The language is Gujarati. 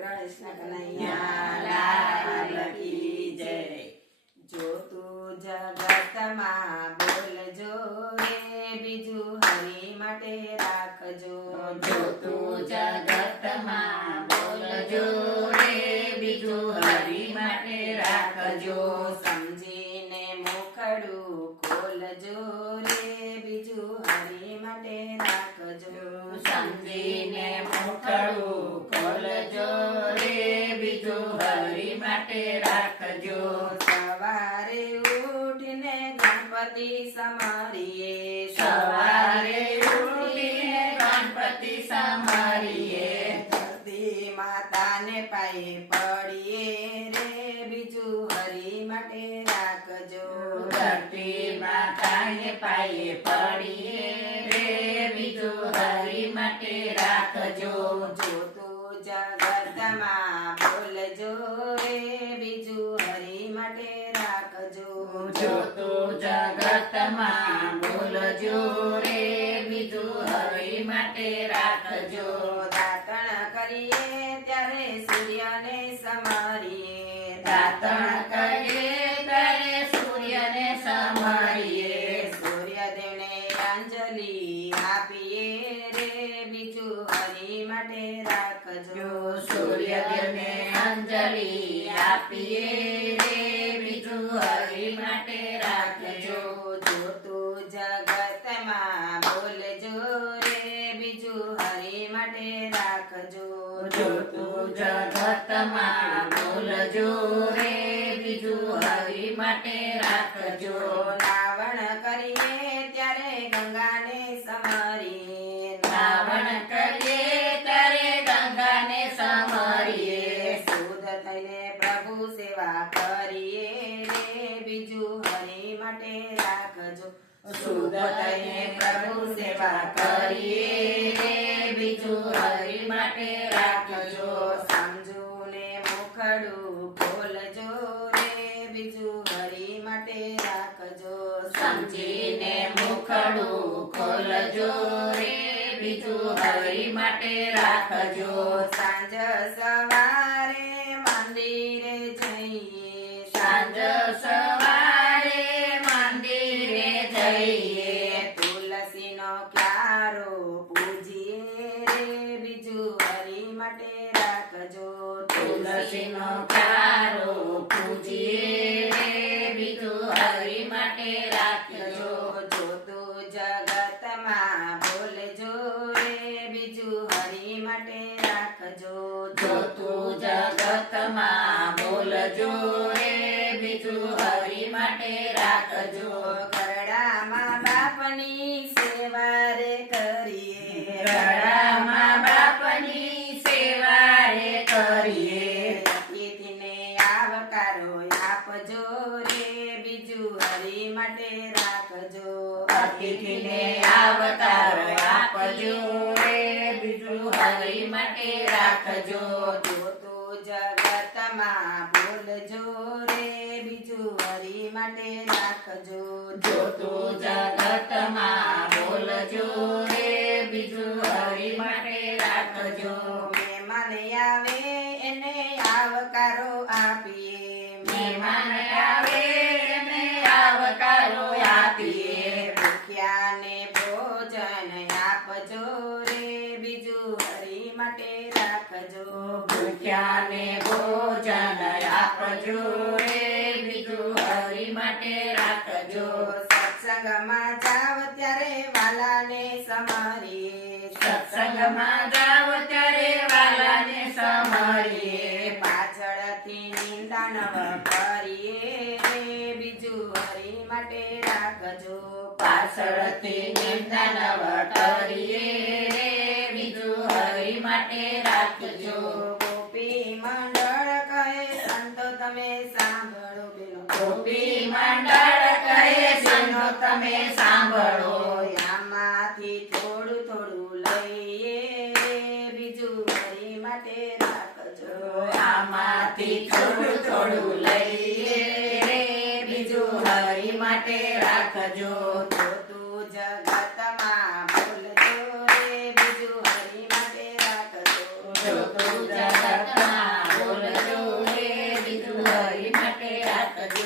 કૃષ્ણ કનૈયા લાલ કી જય। જો તું જગતમાં બોલજો રે બીજું હરી માટે રાખજો। જો તું જગતમાં બોલજો રે બીજું હરી માટે રાખજો। સમજીને મુખડું ખોલજો રે બીજું હરી માટે રાખજો। સમજીને મુખડું ખોલજો રે બીજું હરી માટે રાખજો। સવારે ઉઠીને ગણપતિ સમારીએ। સવારે ઉઠીને ગણપતિ સમારીએ। ધરતી માતાને પાયે પડીએ રે બીજું હરી માટે રાખજો। ધરતી માતાને પાયે પડીએ રે બીજું હરી માટે રાખજો। જો તું જગતમાં બોલજો રે બીજું હરી માટે રાખજો। જો તું જગતમાં બોલજો રે બીજું હરી માટે રાખજો। દાતણ કરીએ ત્યારે સૂર્યને સમારીએ। દાતણ કરીએ ત્યારે સૂર્યને સમારીએ। સૂર્યદેવને અંજલિ આપીએ રે બીજું હરી માટે રાખજો। સૂર્યદેવને અંજલિ આપીએ રે બીજું હરી માટે રાખજો। જો તું જગતમાં બોલજો રે બીજું હરી માટે રાખજો। જો તું જગતમાં બોલજો રે બીજું હરી માટે રાખજો। નાવણ કરીએ ત્યારે ગંગાને સમારીએ। નાવણ કરીએ ત્યારે ગંગાને સમારીએ। શુદ્ધ થઈને પ્રભુ સેવા કરીએ રે બીજું હરી માટે રાખજો। શુદ્ધ થઈને પ્રભુ સેવા કરીએ રે બીજું હરી માટે રાખજો। સમજુને મુખડું ખોલજો રે બીજું હરી માટે રાખજો। સમજીને મુખડું ખોલજો રે બીજું હરી માટે રાખજો। સાંજ સવારે મંદિરે જઈએ। સાંજ સવારે મંદિરે જઈએ। તુલસીનો ક્યારો પૂજીએ રે બીજું હરી માટે રાખજો। તુલસીનો ક્યારો પૂજીએ રે બીજું હરી માટે રાખજો। જો તું જગતમાં બોલજો રે બીજું હરી માટે રાખજો। જો તું જગતમાં બોલજો રે બીજું હરી માટે રાખજો। ઘરડામાં બાપની સેવા રે કરીએ। ઘરડામાં બાપની સેવા રે કરીએ। અતિથિને આવકારો આપજો રે બીજું હરી માટે રાખજો। અતિથિને આવતારો આપજો રે બીજું હરી માટે રાખજો। જો તું જગતમાં બોલજો રે બીજું હરી માટે રાખજો। જો તું જગતમાં બોલજો રે બીજું હરી માટે રાખજો। મહેમાન આવે એને આવકારો આપીએ। મહેમાન આવે એને આવકારો આપીએ। ભૂખ્યાને ભોજન આપજો રે બીજું હરી માટે રાખજો। ભૂખ્યાને ભોજન આપજો રે બીજું હરી માટે રાખજો। સત્સંગમાં જાવ ત્યારે વાલાને સમારીએ। સત્સંગમાં જાવ ત્યારે વાલાને સમારીએ। પાછળથી નિંદા ન કરીએ રે બીજું હરી માટે રાખજો। પાછળથી નિંદા ન કરીએ રે બીજું હરી માટે રાખજો। ગોપી મંડળ કહે સંતો તમે સાંભળો બેનો। ગોપી મંડળ કહે સંતો તમે સાંભળો। આમાંથી થોડું થોડું લઈએ બીજું હરી માટે રાખજો। આમાંથી થોડું થોડું લઈએ રે બીજું હરી માટે રાખજો। જો તું જગતમાં બોલજો રે બીજું હરી માટે રાખજો। જો તું જગતમાં રાખજો